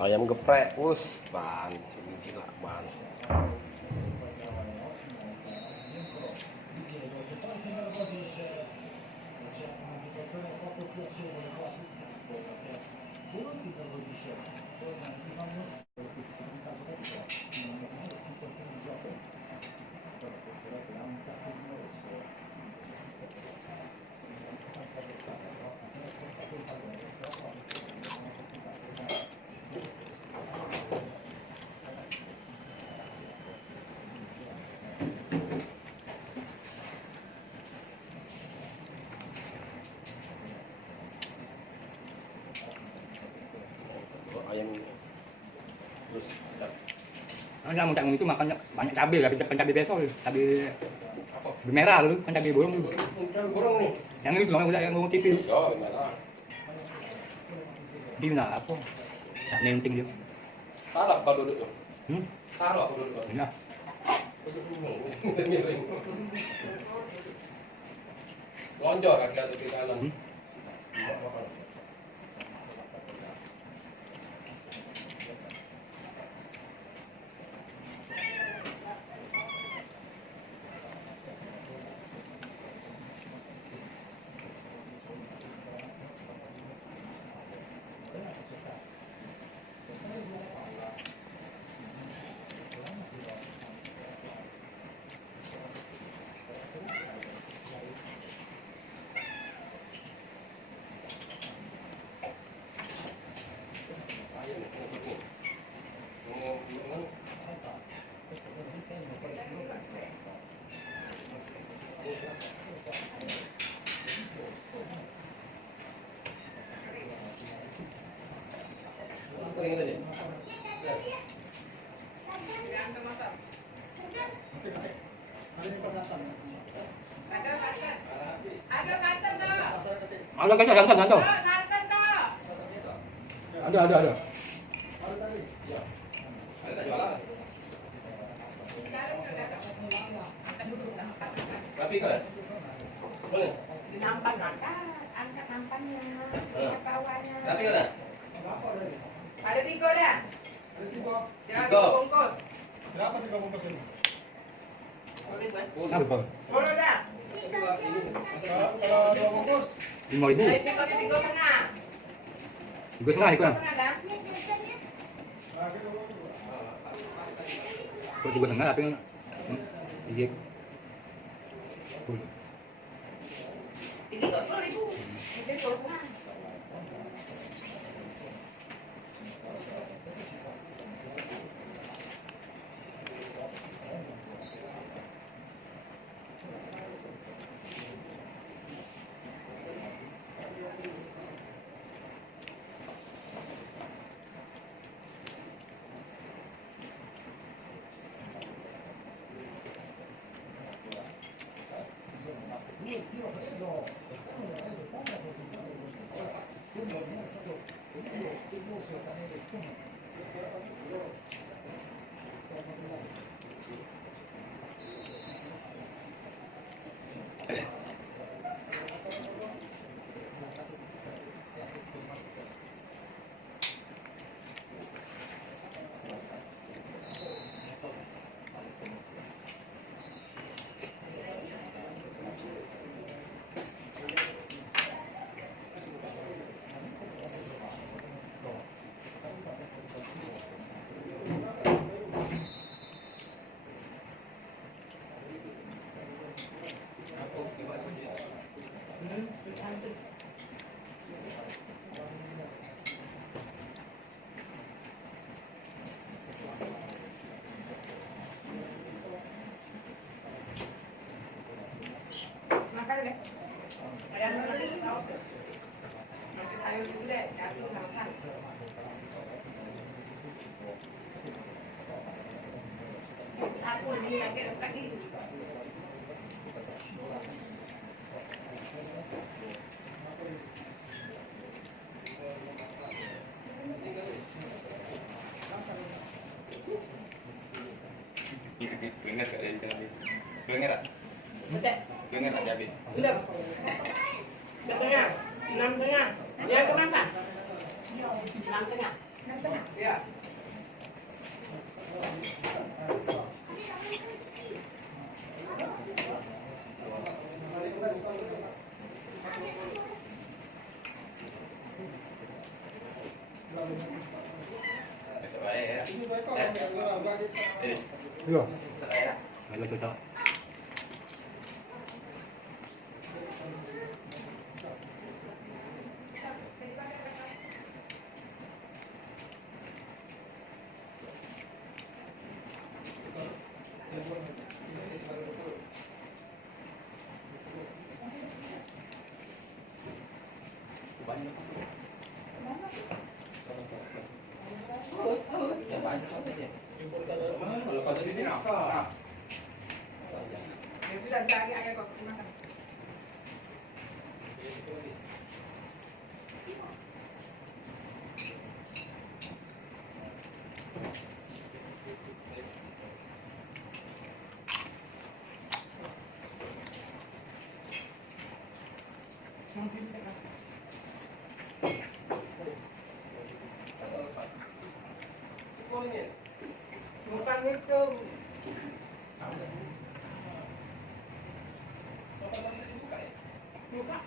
Ayam geprek, bang, ini gila bang. Ayam terus Nah, mau itu makannya banyak cabai, kan cabai besok, cabai merah lu, kan cabai borong lu. burung nih. Yang itu yang ngomong TV lu. Yo, gimana? Di mana apa? Tak nenting dia. Taruh kau duduk tuh. Taruh aku duduk. Nah, Duduk sini. Miring. Lonjor kaki atas kiri kanan. Kering tadi. ada kan santan tuh. Ada. Ada tak jualan? Tapi guys. Boleh. Nampan angkat nampannya, kawannya. Tapi kan? Ada 3 dah. Ya, 3 bungkus. Berapa 3 bungkus ini? Boleh buat. Apa? 10 dah. Kalau 2 bungkus 5.000. Saya tiketnya 3,5. 3,5 ikut. 3,5 dah. Kok 3,5 tapi iya. Ini kok 10.000. Ini 3,5. Makan deh. Saya nanti saus. Nanti sayur dulu deh, jatuh makan. Aku ini lagi lagi. Keringat gak dari tadi? Keringat tak? Betul. Keringat tak jadi? Belum. Setengah, 6,5. Dia kemasan. 6,5. Ya. Besok aja ya. Iya. Besok aja. Ayo cocok. Kalau kau tadi dia apa? Ya sudah lagi aja kok makan. Bukan itu. Buka.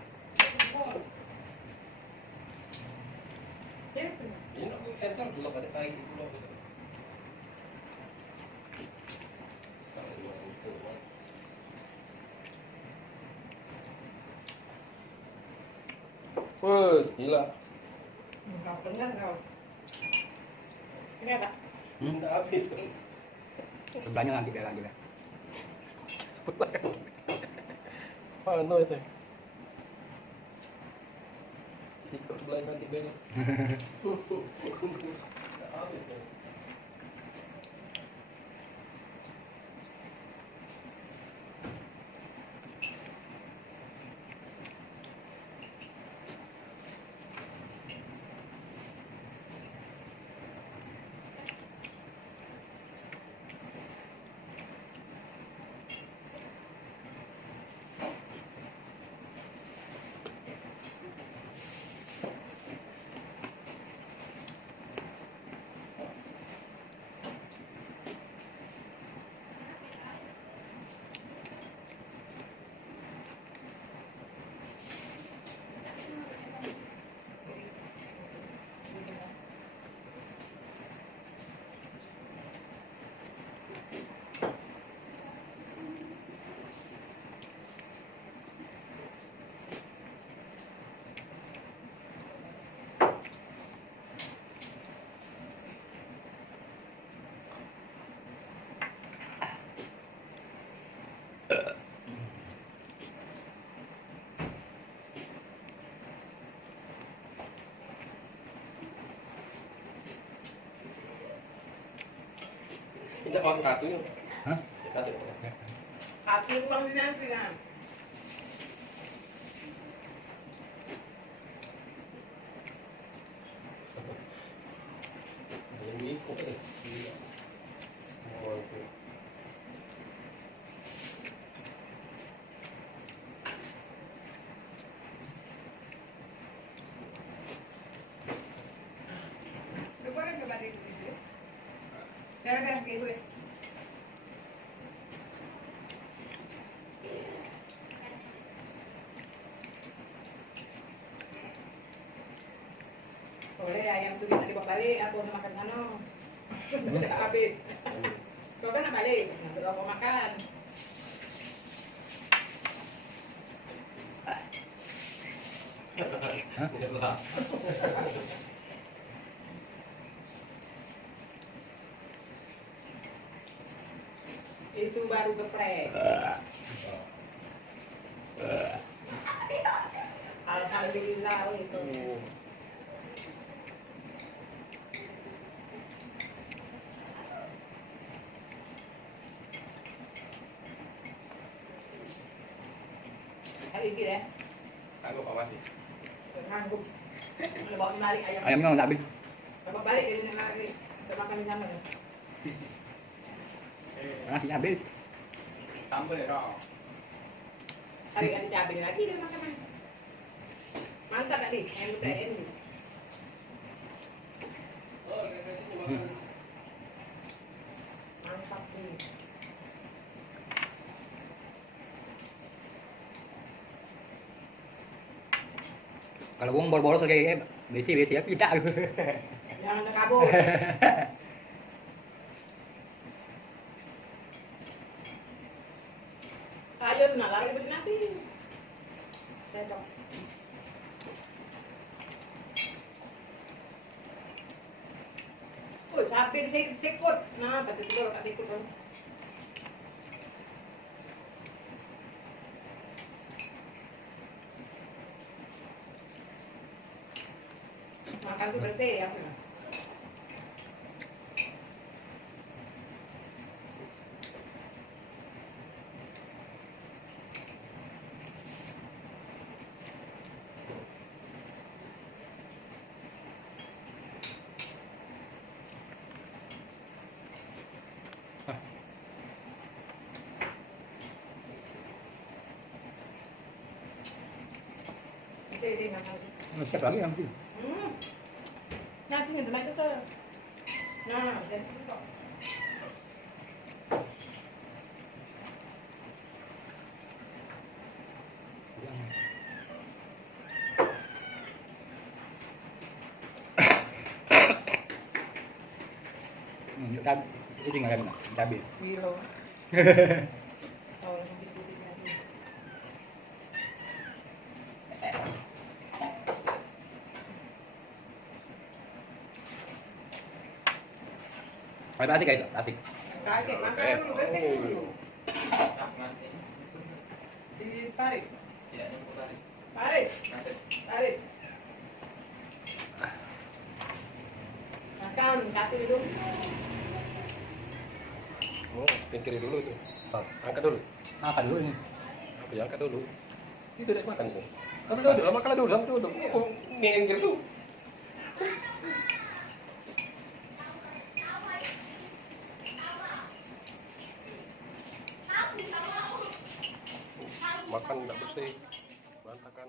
Ya. Ini nak buat center dulu pada pagi dulu. Wes, gila. Enggak benar kau. Ini apa? Udah habis. Sebelahnya lagi deh. Ano itu? Sikap sebelah nanti banyak. Habis kan? Tidak mau kartunya. Hah? Kartu. Aku bang dinasi kan. Yang ikut deh. Oh, oke. Coba kan coba deh gitu. Gara-gara kayak gue. Boleh ayam tuh kita dibawa balik, aku mau makan sana. Udah habis. Kau kan nak balik, nanti aku makan. Iyalah. Itu baru geprek. Alhamdulillah itu. Hari ini deh, Aku apa sih? ngangguk. Kalau bawa balik ayam. Ayamnya nggak habis. Bawa balik dari mana lagi? Kita makan di sana. Nasi habis. Tambah ya dong. Hari ada cabai lagi dia makan. Mantap tadi, ayam udah ini. Mantap nih. Kalau gua boros kayak besi ya tidak. Jangan kabur. Ayun na, lari ba nasi? Ito. Uy, sabi sikot. Na, pati siguro kasikot ko. Makan tuh bersih ya. Jadi makan. Siap lagi yang sih. Nasi nih teman itu tuh. Nah, dan itu. Itu tinggal mana? Cabai. Biro. Oh, yang putih lagi. Pakai asik kayak itu, asik. Kakek makan dulu, bersih dulu. Ditarik. Tidak nyambung tadi. Tarik. Nanti. Tarik. Makan satu itu. Oh, pingkiri dulu itu. Angkat dulu. Makan dulu ini. Apa ya, angkat dulu. Itu tidak makan itu. Kamu duduk, lama kala duduk, duduk. Oh, ngengir tuh. Makan tidak bersih, berantakan.